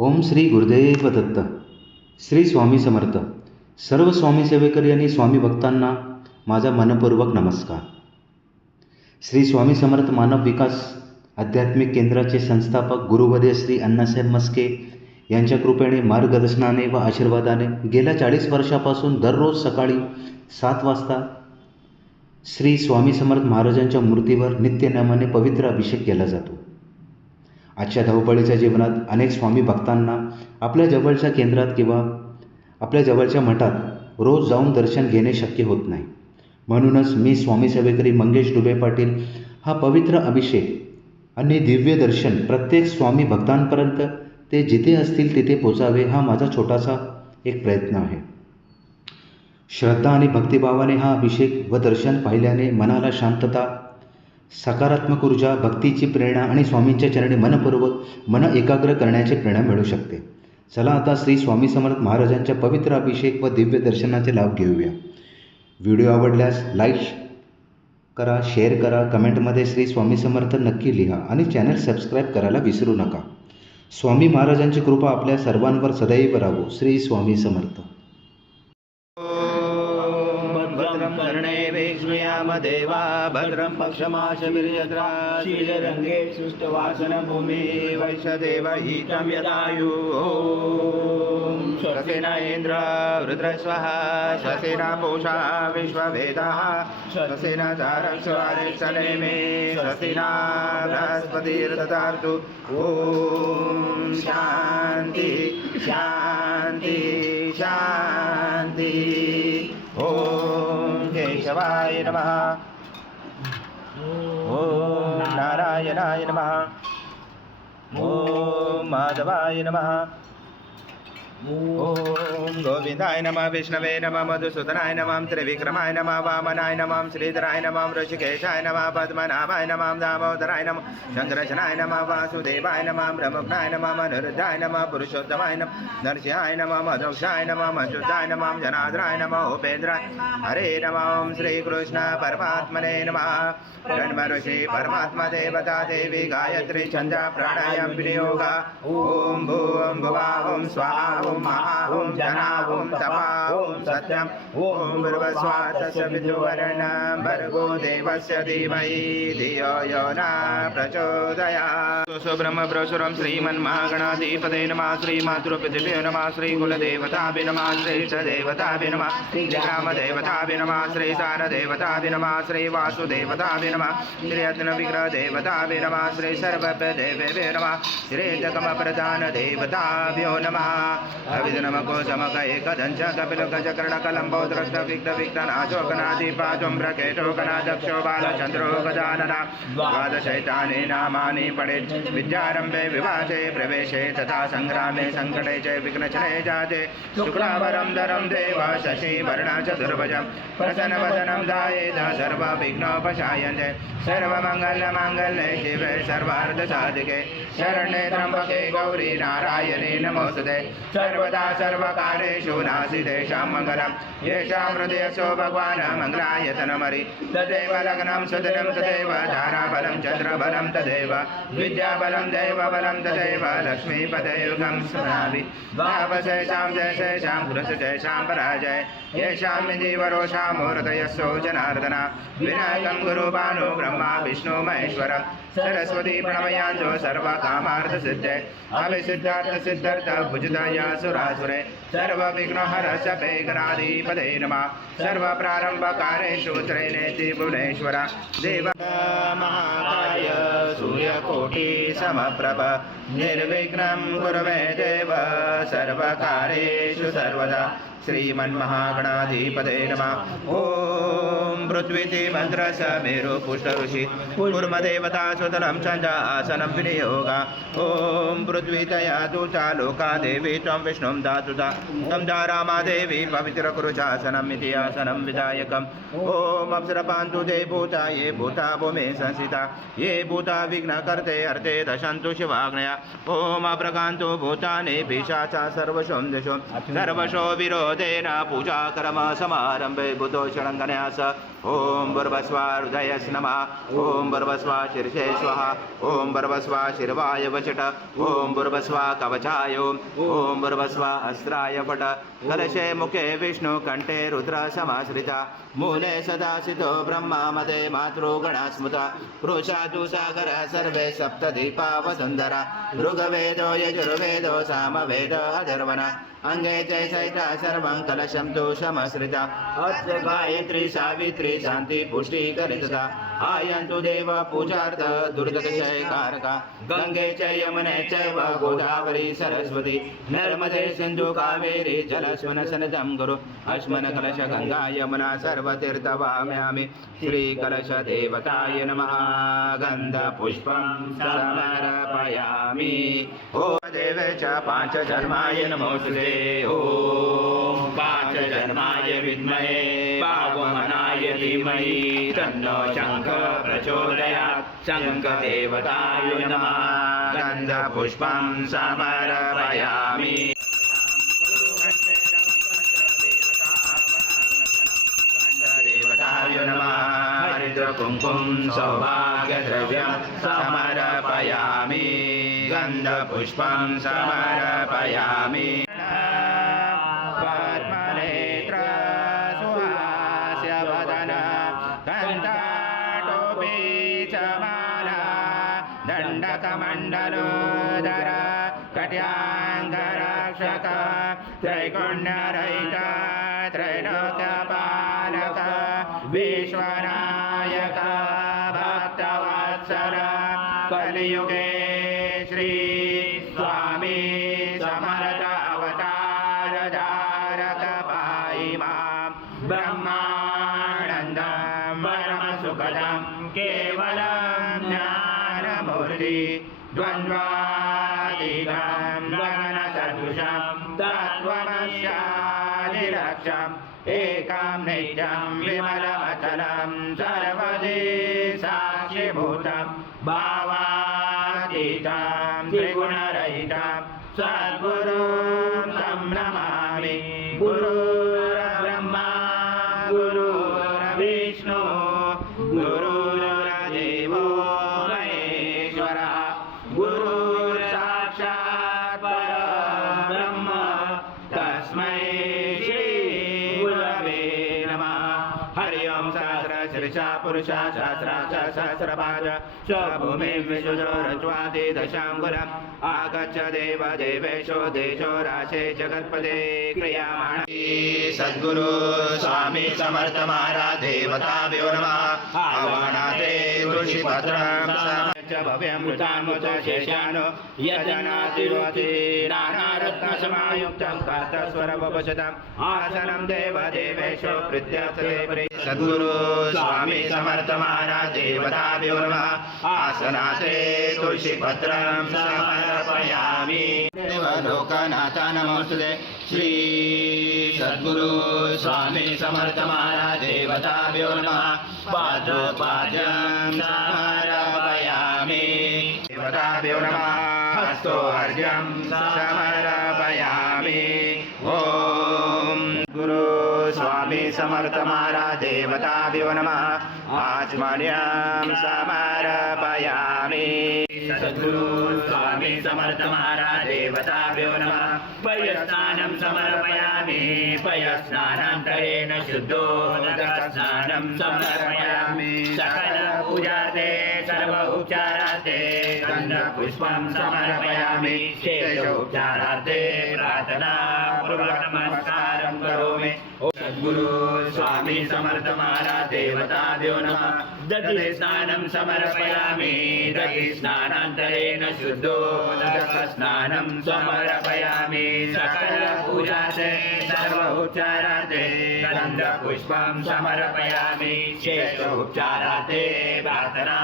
ओम श्री गुरुदेव दत्त. श्री स्वामी समर्थ. सर्व स्वामी सेवेकरी आणि स्वामी भक्तांना माझा मनपूर्वक नमस्कार. श्री स्वामी समर्थ मानव विकास आध्यात्मिक केंद्राचे संस्थापक गुरुवर्य श्री अण्णासाहेब मस्के यांच्या कृपेने, मार्गदर्शनाने व आशीर्वादाने गेल्या 40 वर्षापासून दररोज सकाळी 7 वाजता श्री स्वामी समर्थ महाराजांच्या मूर्तीवर नित्यनेमाने पवित्र अभिषेक केला जातो. आजच्या धावपळीच्या जीवनात अनेक स्वामी भक्तांना आपल्या जवळच्या केंद्रात किंवा आपल्या जवळच्या मठात रोज जाऊन दर्शन घेणे शक्य होत नाही. म्हणूनच मी स्वामी सेवेकरी मंगेश डुबे पाटील हा पवित्र अभिषेक आणि दिव्य दर्शन प्रत्येक स्वामी भक्तांपर्यंत ते जिथे असतील तिथे पोचावे हा माझा छोटासा एक प्रयत्न आहे. श्रद्धा आणि भक्तिभावाने हा अभिषेक व दर्शन पाहिल्याने मनाला शांतता, सकारात्मक ऊर्जा, भक्तीची प्रेरणा आणि स्वामींच्या चरणी मन एकाग्र करण्याची प्रेरणा मिळू शकते. चला आता श्री स्वामी समर्थ महाराजांच्या पवित्र अभिषेक व दिव्य दर्शनाचे लाभ घेऊया. व्हिडिओ आवडल्यास लाईक करा, शेअर करा, कमेंटमध्ये श्री स्वामी समर्थ नक्की लिहा आणि चॅनल सबस्क्राईब करायला विसरू नका. स्वामी महाराजांची कृपा आपल्या सर्वांवर सदैव राहो. श्री स्वामी समर्थ. देवा भद्रं पक्षमाशवीर्यद्रा शीलरंगे सुष्टवासनभूमि वैश्यदेव हितं यदायु. स्वसेन इन्द्र रुद्रस्वः स्वसेन पूषा विश्ववेदाः स्वसेन चारक्षवारिष्ठनेमे स्वसेन बृहस्पतिर्दधातु. ॐ शान्ति शान्ति शान्ति. ॐ केशवाय नमः. ॐ नारायणाय नमः. ॐ माधवाय नमः. ॐ गोविंदाय नमः. विष्णवे नमः. मधुसूदनाय नमः. त्रिविक्रमाय नमः. वामनाय नमः. श्रीधराय नमः. ऋषिकेशाय नमः. पद्मनाभाय नमः. दामोदराय नमः. शंकरचनाय नमः. वासुदेवाय नमः. ब्रह्मज्ञाय नमः. मनुरुद्धाय नमः. पुरुषोत्तमाय नमः. नरसिंहाय नमः. मधुक्षाय नमः. मधुदाय नमः. जनार्दनाय नमः. उपेन्द्राय हरे नमः. ओम श्री कृष्ण परमात्मने नमः. ब्रह्म ऋषि परमात्मा देवता देवी गायत्री छंद प्राणायाम विनियोग. ओम भूम भुवा ओम स्वाहा ओम महा ओम जना ओम तपा ओम सत्यम ओम भर्गस्वा तस्य विदुवरणं भर्गो देवस्य धीमहि धियो यो न प्रचोदयात्. ब्रह्म ब्रह्मसुरं श्रीमन्महागणाधिपते नमः. श्रीमातृपितृभ्यो नमः. श्रीकुलदेवताभ्यो नमः. श्रीष्टदेवताभ्यो नमः. श्रीरामदेवताभ्यो नमः. श्रीसारदेवताभ्यो नमः. श्रीवासुदेवताभ्यो नमः. श्रीरत्नविग्रहदेवताभ्यो नमः. श्रीसर्वदेवेभ्यो नमः. श्रीजगमप्रधानदेवताभ्यो नमः. अविधनमकोशमक एकदंश कपिलगजकर्णकलम्बोद्रक्तविघ्नविघ्नाशोकनाधिपाचुम्रकेशोकनादक्षो बालचन्द्रो गजानना. द्वादशैतानि नामानि पठेत्. विद्यारम्भे विवाचे प्रवेशे तथा संग्रामे संकटे च विघ्नचने जाते. शुक्लावरं धरं देव शशिवर्णं चतुर्भुजं प्रसन्नवदनं ध्यायेत् सर्वविघ्नोपशायन्ते. सर्वमङ्गलमाङ्गल्ये शिवे सर्वार्थसाधिके शरण्ये त्र्यम्बके गौरी नारायणे नमोस्तुते. सर्वदा सर्वकारेषु नास्ति मङ्गलं. येषां हृदयसो भगवान् मङ्गलायतनमरि. तदेव लग्नं सुदिनं तदेव धाराबलं चन्द्रबलं तदेव विद्याबलं दैवबलं तदेव लक्ष्मीपदैवं स्मरामि. भावशेषां जयशेषां कृशशेषां पराजय. येषां जीवरोषां हृदयस्सो जनार्दन. विनायकं गुरुभानु ब्रह्मा विष्णु महेश्वर. सरस्वती प्रणमयाञ्जो सर्वकामार्थसिद्धे. अभिसिद्धार्थसिद्धार्थ भुजदय सुरासुरे. सर्वविघ्नहर सपेगनाधिपते नमः. सर्वप्रारम्भकारेषु त्रिनेति भुवनेश्वर. देव महाकाय सूर्यकोटि समप्रभ. निर्विघ्नं कुरु मे देव सर्वकार्येषु सर्वदा. श्रीमन्महागणाधिपते नमः. ॐ पृथ्वीति मन्त्रस मेरु पुष्टऋषि कुर्मदेवता सुतलं छन्द आसनं विनियोग. ॐ पृथ्वीतया दूता लोका देवी त्वं विष्णुं दातुता. तं धारामा देवी पवित्र कुरुचासनम् इति आसनं विधायकम्. ॐ अप्सरपान्तु ते भूता ये भूता भूमे संस्थिता. ये भूता विघ्नकर्ते अर्थे दशन्तु शिवाग्नया. ॐ अप्रकान्तु भूतानि पिशाचा सर्वशो दिशो सर्वशो विरोध तेन पूजा कर्म समारंभे बुद्धो षडङ्गन्यास. ॐ भूर्भुवस्सुवः हृदयस्य नमः ॐ भूर्भुवस्सुवः शीर्षे स्वाहा ॐ भूर्भुवस्सुवः शिरवाय वचट ॐ भूर्भुवस्सुवः कवचाय ॐ भूर्भुवस्सुवः अस्त्राय पट कलशे मुखे विष्णु कंठे रुद्र समाश्रिता मूले सदाशितो ब्रह्मा मदे मातृगणा स्मृता पुरुषादु सागर सर्वे सप्तदीपा वसुन्धरा ऋग्वेदो यजुर्वेदो सामवेदो अथर्वणा अंगे च सहिता सर्वं कलशं तु समाश्रिता अत्र गायत्री सावित्री शान्ति पुष्टि करिता आयन्तु देव पूजार्थ दुर्गतशयकारका गंगे च यमुने चैव गोदावरी सरस्वती नर्मदे सिन्धु कावेरी जलस्वन सनदं गुरु अस्मन् कलश गंगा यमुना सर्वतीर्थवाम्यामि श्रीकलश देवताय नमः गन्ध पुष्पं समर्पयामि ॐ देव च पाञ्चजन्माय नमोऽस्तुते ॐ पाञ्चजन्माय विद्महे पावमनाय धीमहि तन्नो शङ्ख प्रचोदयात् शङ्खदेवताय नमः गन्ध पुष्पं समर्पयामि देवताय नमः हरिद्र कुङ्कुम सौभाग्यद्रव्यं समर्पयामि गन्ध पुष्पं समर्पयामि पद्मनेत्र सुहास्य वदन कण्ठाटोपी च माला दण्डकमण्डलोदर कट्याङ्गरक्षक त्रैगुण्यरहित त्रैलोक्यपालक विश्वनायक भक्तवत्सल कलियुगे श्री स्वामी समर्थ अवतार धारक पाहि मां ब्रह्मानन्दं परमसुखदं केवलं ज्ञानमूर्ति द्वन्द्वातीतं गगनसदृशं तत्त्वमस्यादिलक्ष्यम् एकं नित्यं विमलमचलं सर्वदि साक्षिभूतं भावातीतं त्रिगुणरहितं सद्गुरुं तं नमामि गुरुर्ब्रह्मा गुरुर्विष्णु गुरुर्देवो महेश्वरः गुरुर्साक्षात् परब्रह्म तस्मै हरि ओं सहस्रशीर्षा पुरुषा सहस्राक्ष सहस्रपाद स्वभूमिं विशुजोरज्वाति दशाङ्गुलम् आगच्छ देव देवेशो देशो राशे जगत्पदे क्रियामाण सद्गुरु स्वामी समर्थ महाराज देवताभ्यो नमः आवाहनाते तुलसीपत्रं च भव्यमृतान्मुत शेषानो यजनातिरोति नानारत्नसमायुक्तं कातस्वरवपशतम् आसनं देवदेवेशो प्रत्यर्थते सद्गुरु स्वामी समर्थ महाराज देवताभ्यो नमः आसनाते तुलसीपत्रं समर्पयामि देवलोकनाथ नमोस्तुते श्री सद्गुरु स्वामी समर्थ महाराज देवताभ्यो नमः पादोपाद्यं समर्पयामि देवताभ्यो नमः हस्तोर्घ्यं समर्पयामि ॐ गुरु स्वामी समर्थ महाराज देवताभ्यो नमः आचमनीयं समर्पयामि सद्गुरु स्वामी समर्थ महाराज देवताभ्यो नमः पयस्नानं समर्पयामि पयस्नानान्तरेण शुद्धोदकस्नानं समर्पयामि सकल पूजाते सर्व उपचाराते गन्धपुष्पं समर्पयामि शेषोपचाराते प्रार्थना पूर्वक नमस्कारं करोमि सद्गुरु स्वामी समर्थ महाराज देवताभ्यो नमः दधि स्नानं समर्पयामि दधि स्नानान्तरेण शुद्धोदक स्नानं समर्पयामि सकल पूजाते सर्व उपचाराते गन्धपुष्पं समर्पयामि शेषोपचाराते प्रार्थना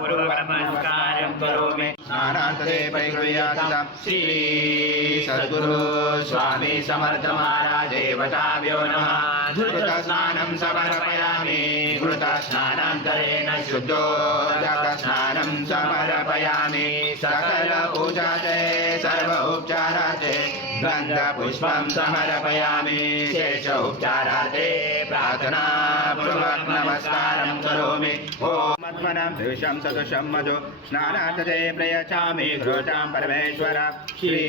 पूर्वक नमस्कारं करोमि स्नानान्तरे परिगृह्यातं श्री सद्गुरु स्वामी समर्थ महाराज देवताभ्यो नमः धृतस्नानं समर्पयामि घृतस्नानान्तरेण शुद्धोदकस्नानं समर्पयामि सकल पूजाते सर्व उपचाराते गन्धपुष्पं समर्पयामि शेषोपचारार्थे प्रार्थनापूर्वक नमस्कारं करोमि ॐ मत्मनं द्विषं सदृशं मधु स्नानार्थते प्रयच्छामि घृतां परमेश्वर श्री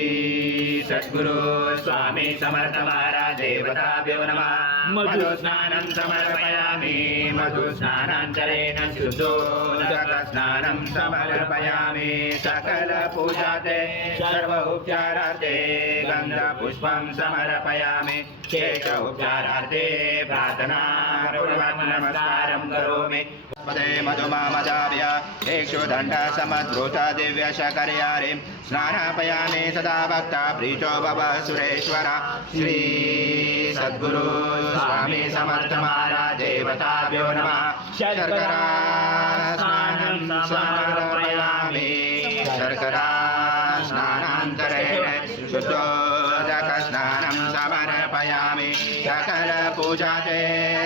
सद्गुरु स्वामी समर्थ महाराज देवताभ्यो नमः मधु स्नानं समर्पयामि मधु स्नानान्तरेण शुद्धोदक स्नानं समर्पयामि सकल पूजाते सर्व उपचारार्थे गन्धपुष्पं समर्पयामि शेष उपचारार्थे प्रार्थनापूर्वक नमस्कारं करोमि पदे मधुमामदाभ्य इक्षुदण्ड समद्भूत दिव्य शकर्यारिं स्नानापयामि सदा भक्ता प्रीतो भव सुरेश्वर श्री सद्गुरु स्वामी समर्थ महाराज देवताभ्यो नमः शर्करा स्नानं समर्पयामि शर्करा स्नानान्तरेण शुद्धोदक स्नानं समर्पयामि सकल पूजाते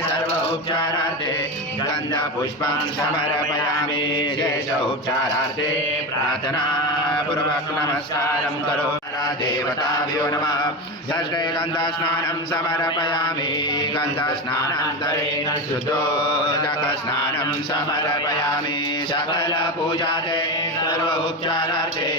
सर्व उपचारार्थे गन्धपुष्पं समर्पयामि शेष उपचारार्थे प्रार्थनापूर्वक नमस्कारं करोमि देवताभ्यो नमः षष्ठे गन्धस्नानं समर्पयामि गन्धस्नानान्तरेण शुद्धोदक स्नानं समर्पयामि सकल पूजाते सर्व उपचारार्थे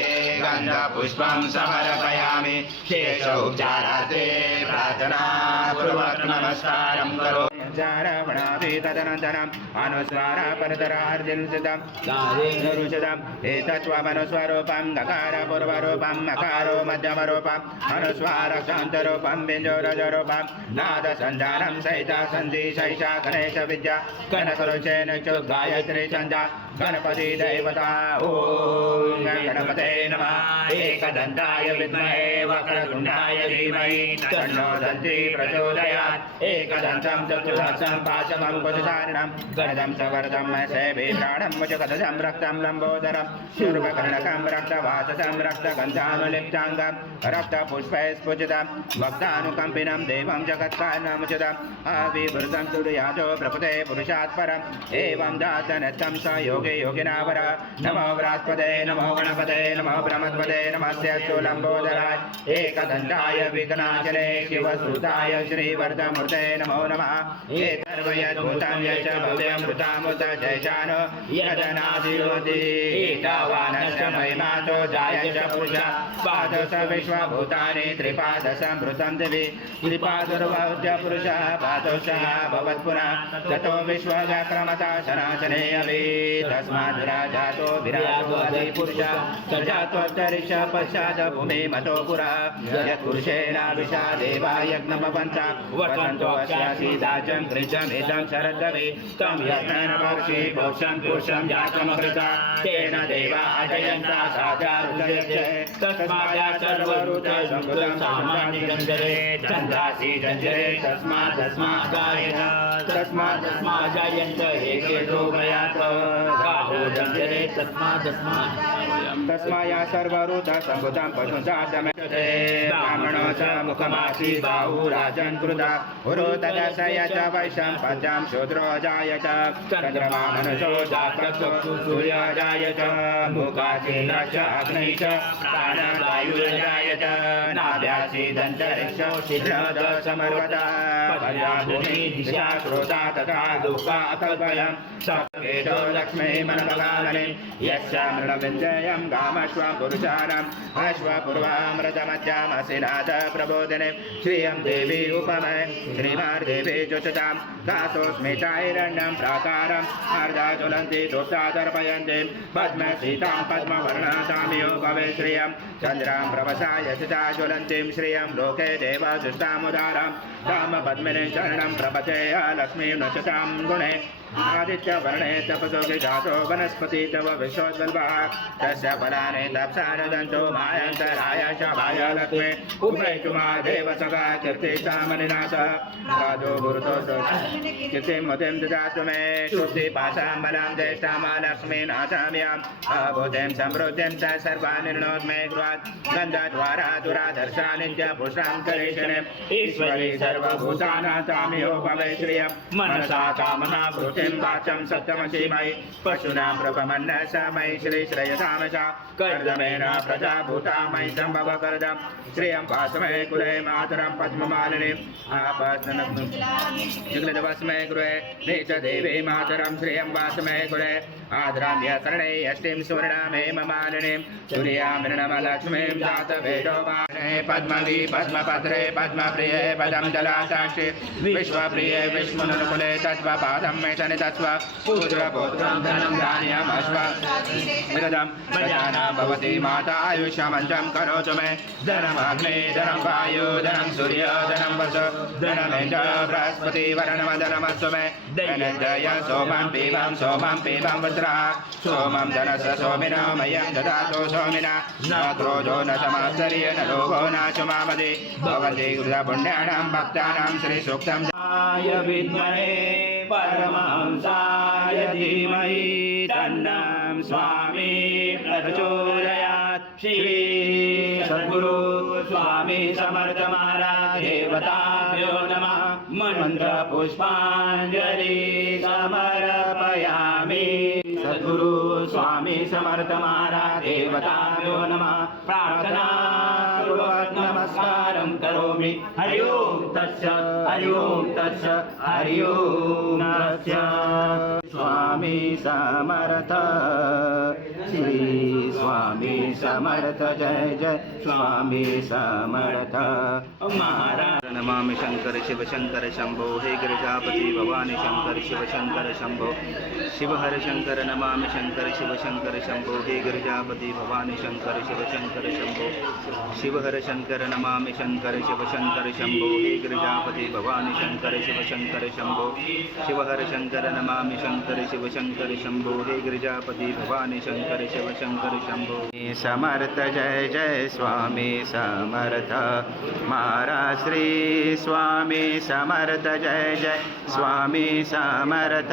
गन्धपुष्पं समर्पयामि शेष उपचारार्थे प्रार्थनापूर्वक नमस्कारं करोमि चारवणापि तदनन्तरम् अनुस्वारपरतरार्जुनसितं रुषितम् एतत्त्वमनुस्वरूपं गकारपूर्वरूपं मकारो मध्यमरूपम् अनुस्वारक्षान्तरूपं बिन्दुरजरूपं नादसञ्जानं सहिता सन्धि सहिता गणेशविद्या गणकरुषेण च गायत्री छन्दा गणपति देवता ॐ गणपते नमः एकदन्ताय विद्महे वक्रतुण्डाय धीमहि तन्नो दन्ती प्रचोदयात् एकदन्तं चतुर्दशं पाशमङ्कुशधारिणं गणदं सवर्धं सेवे प्राणं मुचकदं रक्तं लम्बोदरं शूर्पकर्णकं रक्तवाससं रक्तगन्धानुलिप्ताङ्गं रक्तपुष्पै स्फुजितं भक्तानुकम्पिनं देवं जगत्कारणमुचितम् आविवृतं तुर्याजो प्रकृते पुरुषात् परम् एवं दातनत्तं स योगे योगिनावर नमो बृहस्पते नमो गणपते नमो ब्रह्मपते नमस्ते लम्बोदराय एकदन्ताय विघ्नाचले शिवसुताय श्रीवरदमूर्ते नमो नमः एतर्वयद्भूतं यच्च भव्यमृतामुत जयशानो यदनादिरोति एतावानश्च महिमातो जायश्च पुरुषः पादश विश्वभूतानि त्रिपादशमृतं दिवि त्रिपादुर्भवत्य पुरुषः पादोषः भवत्पुनः ततो विश्वव्याक्रमता शनाशने अभि तस्माद् राजातो विराजो अधिपुरुषः सजातोत्तरिष पश्चात् भूमि मतो पुरः यत्पुरुषेण विशा देवा यज्ञमपन्ता वसन्तो अस्यासीदाचं कृतमिदं शरदवे तं यज्ञनमक्षि भोक्षं पुरुषं जातमकृता तेन देवा अजयन्ता साधारुदयते तस्माया सर्वऋत संकृतं सामान्यगन्धरे छन्दासि जञ्जरे तस्मात् जायन्त एकेतो भयात् गावो जञ्जरे तस्माया सर्वऋत संकृतं पशुजातमकृते ब्राह्मणो च मुखमासी बाहु राजन् कृता उरो तदशय च वैशं पद्यं शूद्रो जाय च चन्द्रमा मनसो जातचक्षु सूर्य जाय च मुखासीन च अग्निः च प्राणवायुर्जाय च नाभ्यासीदन्तरिक्ष शीघ्रद समर्वतः भूमि दिशा श्रोता तथा दुःखा अकल्पयं सप्तकेतो लक्ष्मी मनमगामनि यस्य मृणविञ्जयं गामश्वं पुरुषाणाम् अश्वपूर्वामृतमध्यामसिनाथ प्रबोधिने श्रियं देवी उपमय श्रीमार्देवी जुषतां दासोऽस्मिताैरण्यं प्राकारम् अर्धा ज्वलन्ति दोषा दर्पयन्ति पद्मसीतां पद्मवर्णातामियो भवे श्रियं चन्द्रां प्रवसाय सिता ज्वलन्तीं श्रियं लोके देवदुष्टामुदारां कामपद्मिनीं शरणं प्रपचेय लक्ष्मीं नचतां गुणे आदित्यवर्णे तपसोऽपि जातो वनस्पति तव विश्वोद्वल्भः तस्य फलानि तप्सारदन्तो मायान्तराय च भायलक्ष्मे उभयतुमा देव सखा कीर्तिशामनिनाशः साधो गुरुतो कीर्तिं मतिं ददातु मे शुद्धिपाशां बलां ज्येष्ठां लक्ष्मीनाथाम्याम् अभूतिं समृद्धिं च सर्वान् निर्णोद्मे गृहात् गन्धद्वारा दुरादर्शा नित्यपुष्टां करिष्यणे ईश्वरी सर्वभूतानां तामियो भवे श्रियं मनसा कामना भूते श्रीं वाचं सत्यमसीमयि पशूनां प्रपमन्नसमयि श्रीश्रेयसामशा कर्दमेन प्रजाभूता मयि सम्भव कर्दं श्रियं वासमे कुले मातरं पद्ममालिनीं आपस्मै गृहे नीच देवी मातरं श्रियं वासमे कुले आद्राम्य शरणे अष्टिं सुवर्णामेममालिनीं सूर्यामृणमलक्ष्मीं जातवेदो वाणे पद्मवि पद्मपत्रे पद्मप्रिये पदं जलासाक्षि विश्वप्रिये विष्णुनुकुले तत्त्वपादं मे शनितस्व पुत्रपुत्रं धनं धान्यमश्व विरदं प्रजानां भवति माता आयुष्यमन्त्रं करोतु मे धनमग्ने धनं वायु धनं सूर्य धनं वस धनमेन्द्र बृहस्पति वरणमधनमस्तु मे धनञ्जय सोमं पीवं वज्रः सोमं धनस्य सोमिनो मह्यं ददातु सोमिना न क्रोधो न समाश्चर्य न लोभो न क्षमामदि भवन्ति कृतपुण्यानां भक्तानां श्रीसूक्तं विद्महे परमहंसाय धीमहि तन्नं स्वामी प्रचोदयात् श्री सद्गुरु स्वामी समर्थ महाराज देवताभ्यो नमः मंत्रपुष्पाञ्जलि समर्पयामि सद्गुरु स्वामी समर्थ महाराज देवताभ्यो नमः प्रार्थनापूर्वक नमस्कारं करोमि हरि ओम तत्सत् हरि ओम तत्सत् हरि ओम तत्सत् स्वामी समर्थ श्री स्वामी समर्थ जय जय स्वामी समर्थ महाराज नमामि शंकर शिव शंकर शंभो हे गिरिजापति भवानी शंकर शिव शंकर शंभो शिव हर शंकर नमामि शंकर शिव शंकर शंभो हे गिरिजापति भवानी शंकर शिव शंकर शंभो शिव हर शंकर नमामि शंकर शिव शंकर शंभो हे गिरिजापति भवानी शंकर शिव शंकर शंभो शिव हर शंकर नमामि शंकर शिव शंकर शंभो हे गिरिजापति भवानी शंकर शिव शंकर शंभो समर्थ जय जय स्वामी समर्थ महाराज श्री स्वामी समर्थ जय जय स्वामी समर्थ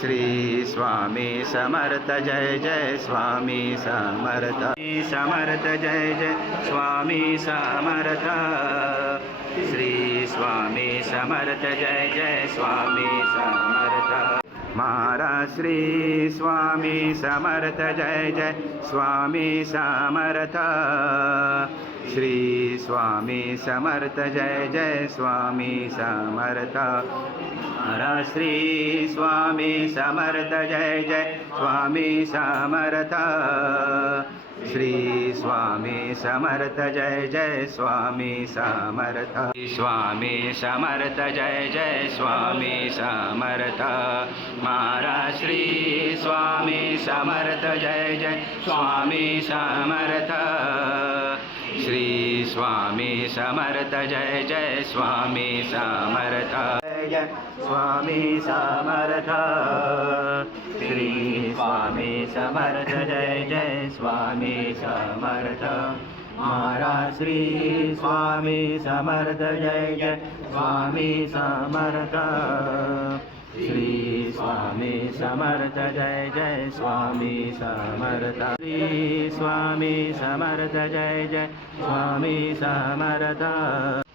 श्री स्वामी समर्थ जय जय स्वामी समर्थ समर्थ जय जय स्वामी समर्थ श्री स्वामी समर्थ जय जय स्वामी समर्थ महाराज श्री स्वामी समर्थ जय जय स्वामी समर्थ श्री स्वामी समर्थ जय जय स्वामी समर्थ महाराज श्री स्वामी समर्थ जय जय स्वामी समर्थ श्री स्वामी समर्थ जय जय स्वामी समर्थ स्वामी समर्थ जय जय स्वामी समर्थ महाराज श्री स्वामी समर्थ जय जय स्वामी समर्थ श्री स्वामी समर्थ जय जय स्वामी समर्थ जय स्वामी समर्थ श्री स्वामी समर्थ जय जय स्वामी समर्थ महाराज श्री स्वामी समर्थ जय जय स्वामी समर्थ श्री स्वामी समर्थ जय जय स्वामी समर्थ श्री स्वामी समर्थ जय जय स्वामी समर्थ